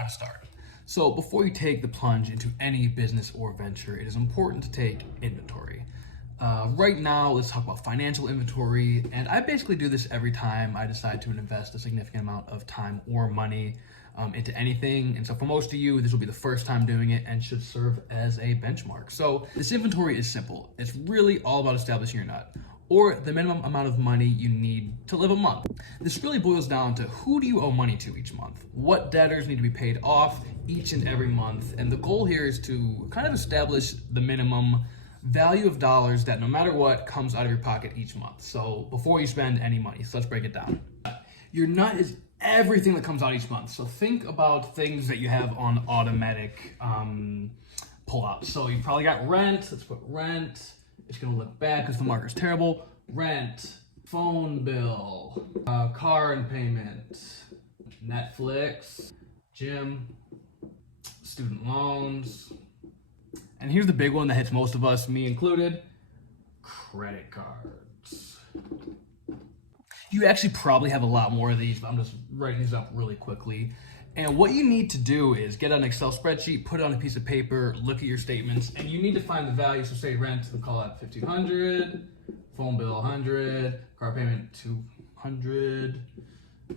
how to start. So before you take the plunge into any business or venture, it is important to take inventory. Right now, let's talk about financial inventory. And I basically do this every time I decide to invest a significant amount of time or money into anything. And so for most of you, this will be the first time doing it and should serve as a benchmark. So this inventory is simple. It's really all about establishing your nut, or the minimum amount of money you need to live a month. This really boils down to who do you owe money to each month? What debtors need to be paid off each and every month? And the goal here is to kind of establish the minimum value of dollars that no matter what comes out of your pocket each month. So before you spend any money, so let's break it down. Your nut is everything that comes out each month. So think about things that you have on automatic pullouts. So you probably got rent. Let's put rent. It's gonna look bad because the marker's terrible. Rent, phone bill, car and payment, Netflix, gym, student loans. And here's the big one that hits most of us, me included, credit cards. You actually probably have a lot more of these, but I'm just writing these up really quickly. And what you need to do is get an Excel spreadsheet, put it on a piece of paper, look at your statements, and you need to find the value. So say rent, we'll call that $1,500, phone bill $100, car payment $200,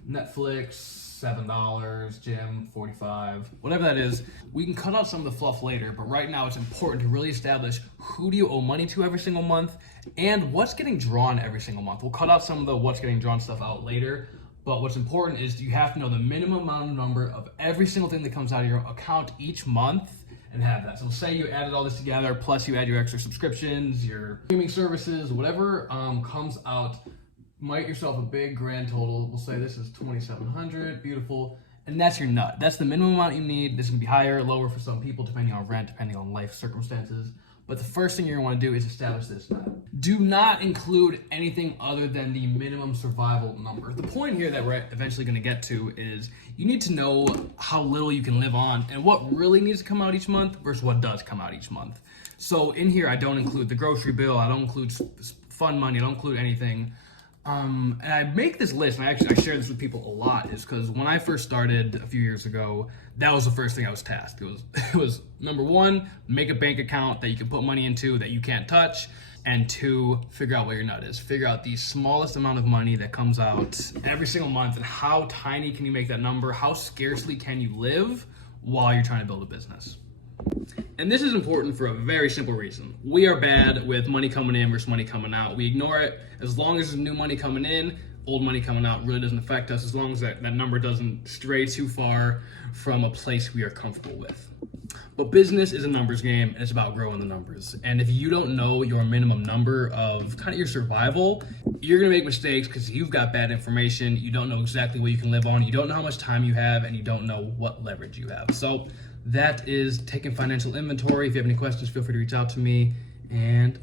Netflix $7, gym $45, whatever that is. We can cut out some of the fluff later, but right now it's important to really establish who do you owe money to every single month and what's getting drawn every single month. We'll cut out some of the what's getting drawn stuff out later. But what's important is you have to know the minimum amount of number of every single thing that comes out of your account each month and have that. So say you added all this together, plus you add your extra subscriptions, your streaming services, whatever comes out, write yourself a big grand total. We'll say this is $2,700, beautiful. And that's your nut. That's the minimum amount you need. This can be higher or lower for some people, depending on rent, depending on life circumstances. But the first thing you're gonna wanna do is establish this nut. Do not include anything other than the minimum survival number. The point here that we're eventually gonna get to is you need to know how little you can live on and what really needs to come out each month versus what does come out each month. So in here, I don't include the grocery bill, I don't include fun money, I don't include anything. And I make this list, and I share this with people a lot, is because when I first started a few years ago, that was the first thing I was tasked. It was number one, make a bank account that you can put money into that you can't touch, and two, figure out what your nut is. Figure out the smallest amount of money that comes out every single month, and how tiny can you make that number? How scarcely can you live while you're trying to build a business? And this is important for a very simple reason. We are bad with money coming in versus money coming out. We ignore it. As long as there's new money coming in, old money coming out really doesn't affect us, as long as that number doesn't stray too far from a place we are comfortable with. But business is a numbers game, and it's about growing the numbers. And if you don't know your minimum number of kind of your survival, you're gonna make mistakes because you've got bad information. You don't know exactly what you can live on. You don't know how much time you have, and you don't know what leverage you have. So that is taking financial inventory. If you have any questions, feel free to reach out to me, and